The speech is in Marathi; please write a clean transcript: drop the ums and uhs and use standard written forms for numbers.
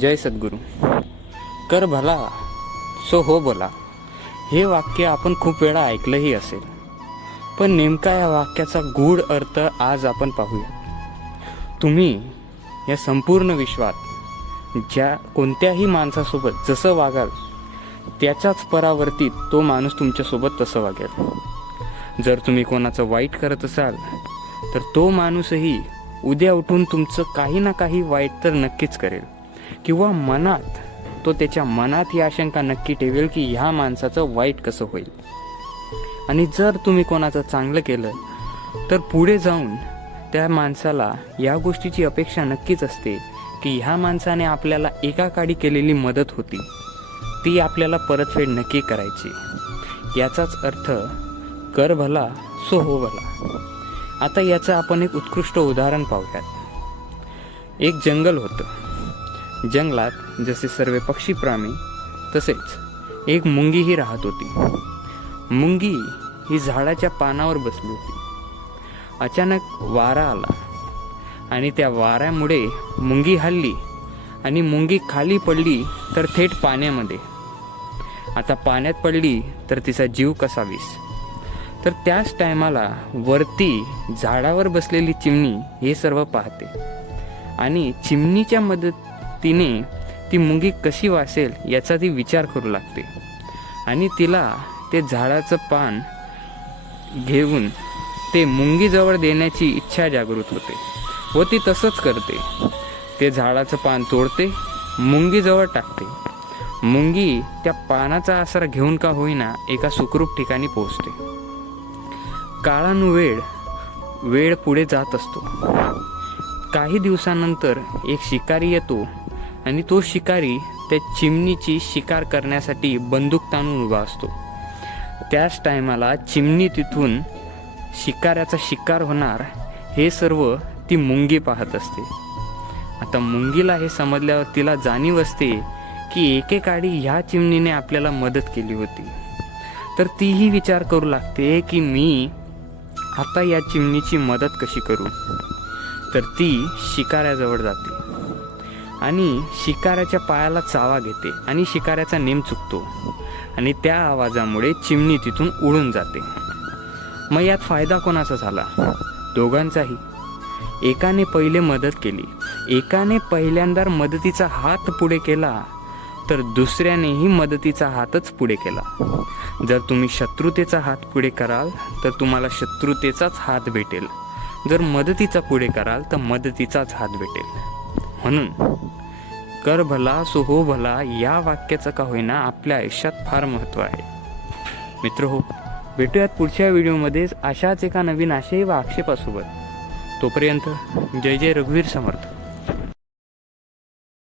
जय सद्गुरू. कर भला सो हो बोला. हे वाक्य आपण खूप वेळा ऐकलंही असेल, पण नेमका या वाक्याचा गूढ अर्थ आज आपण पाहूया. तुम्ही या संपूर्ण विश्वात ज्या कोणत्याही माणसासोबत जसं वागाल त्याच्याच परावर्तीत तो माणूस तुमच्यासोबत तसं वागेल. जर तुम्ही कोणाचं वाईट करत असाल तर तो माणूसही उद्या उठून तुमचं काही ना काही वाईट तर नक्कीच करेल, किंवा मनात तो त्याच्या मनात ही आशंका नक्की ठेवेल की ह्या माणसाचं वाईट कसं होईल. आणि जर तुम्ही कोणाचं चांगलं केलं तर पुढे जाऊन त्या माणसाला या गोष्टीची अपेक्षा नक्कीच असते की ह्या माणसाने आपल्याला एका काळी केलेली मदत होती ती आपल्याला परतफेड नक्की करायची. याचाच अर्थ कर भला सो हो भला. आता याचं आपण एक उत्कृष्ट उदाहरण पाहूयात. एक जंगल होतं. जंगलात जसे सर्व पक्षी प्राणी तसेच एक मुंगीही राहत होती. मुंगी ही झाडाच्या पानावर बसली होती. अचानक वारा आला आणि त्या वाऱ्यामुळे मुंगी हलली आणि मुंगी खाली पडली तर थेट पाण्यामध्ये. आता पाण्यात पडली तर तिचा जीव कसा विस. तर त्याच टायमाला वरती झाडावर बसलेली चिमणी हे सर्व पाहते आणि चिमणीच्या मदतीने ती मुंगी कशी वासेल याचा ती विचार करू लागते आणि तिला ते झाडाचं पान घेऊन ते मुंगीजवळ देण्याची इच्छा जागृत होते व ती तसंच करते. ते झाडाचं पान तोडते, मुंगीजवळ टाकते. मुंगी त्या पानाचा आसरा घेऊन का होईना एका सुखरूप ठिकाणी पोहोचते. काळानुवेळ वेळ पुढे जात असतो. काही दिवसानंतर एक शिकारी येतो आणि तो शिकारी त्या चिमणीची शिकार करण्यासाठी बंदूक ताणून उभा असतो. त्याच टायमाला चिमणी तिथून शिकाऱ्याचा शिकार होणार हे सर्व ती मुंगी पाहत असते. आता मुंगीला हे समजल्यावर तिला जाणीव असते की एकेकाळी ह्या चिमणीने आपल्याला मदत केली होती. तर तीही विचार करू लागते की मी आता या चिमणीची मदत कशी करू. तर ती शिकाऱ्याजवळ जाते आणि शिकाऱ्याच्या पायाला चावा घेते आणि शिकाऱ्याचा नेम चुकतो आणि त्या आवाजामुळे चिमणी तिथून उडून जाते. मग यात फायदा कोणाचा झाला? दोघांचाही. एकाने पहिले मदत केली, एकाने पहिल्यांदा मदतीचा हात पुढे केला तर दुसऱ्यानेही मदतीचा हातच पुढे केला. जर तुम्ही शत्रुतेचा हात पुढे कराल तर तुम्हाला शत्रुतेचाच हात भेटेल. जर मदतीचा पुढे कराल तर मदतीचाच हात भेटेल. म्हणून कर भला सो हो भला या वाक्याचं का होईना आपल्या आयुष्यात फार महत्त्व आहे. मित्रहो, भेटूयात पुढच्या व्हिडिओमध्ये अशाच एका नवीन आशय व आक्षेपासोबत. तोपर्यंत जय जय रघुवीर समर्थ.